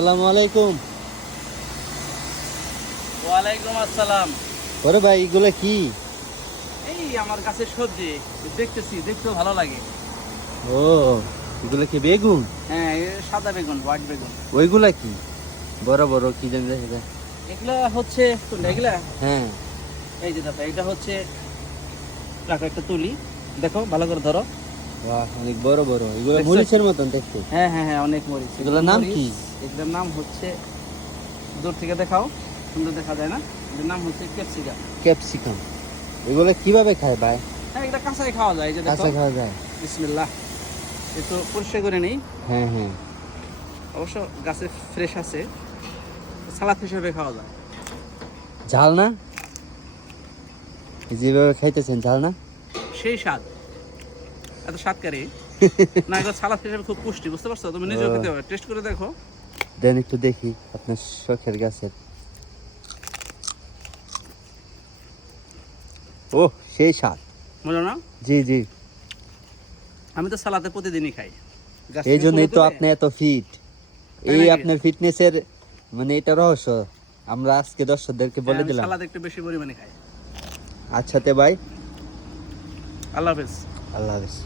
আসসালামু আলাইকুম। ওয়ালাইকুম আসসালাম। ওরে ভাই, এগুলো কি? এই আমার কাছে সবজি দেখতেছি, দেখতেও ভালো লাগে। ও, এগুলো কি বেগুন? হ্যাঁ, সাদা বেগুন, হোয়াইট বেগুন। ওইগুলা কি বড় বড় কি জানি দেখা যায়? এগুলা হচ্ছে কোনটা? এগুলা হ্যাঁ। এই যে দাদা, এটা হচ্ছে রাখো, একটা তুলি, দেখো ভালো করে ধরো। বাহ, অনেক বড় বড়। এগুলো দেখছো? মরিচের মতন দেখতে। হ্যাঁ হ্যাঁ হ্যাঁ, অনেক মরিচ। এগুলোর নাম কি? এগুলোর নাম হচ্ছে, দূর থেকে দেখাও, সুন্দর দেখা যায় না? এর নাম হচ্ছে ক্যাপসিকাম। ক্যাপসিকাম। এগুলো কিভাবে খায় ভাই? হ্যাঁ, এটা কাঁচাই খাওয়া যায়। এই যে দেখো, কাঁচা খাওয়া যায়? বিসমিল্লাহ। একটু পরিষ্কার করে নেই। হ্যাঁ হ্যাঁ। অবশ্য গাছে ফ্রেশ আছে, সালাদ হিসেবে খাওয়া যায়। ঝাল না? যেভাবে খাইতেছেন ঝাল না? সেই স্বাদ, এত স্বাদকারী না। এগুলো সালাদ হিসেবে খুব পুষ্টি, বুঝতে পারছো? তুমি নিজেও খেতে পারো, টেস্ট করে দেখো। দেন একটু দেখি আপনার শখের গাছের। ও, সেই স্বাদ। মজা না? জি জি। আমি তো সালাদে প্রতিদিনই খাই। গাছ এই থেকে জন্যই তুলে তো তুলে। আপনি এত ফিট। তাই এই নাকি? আপনার ফিটনেসের মানে এটা রহস্য আমরা আজকে দর্শকদেরকে বলে আমি দিলাম। সালাদ একটু বেশি পরিমাণে খাই। আচ্ছা তে ভাই, আল্লাহ হাফেজ। আল্লাহ হাফেজ।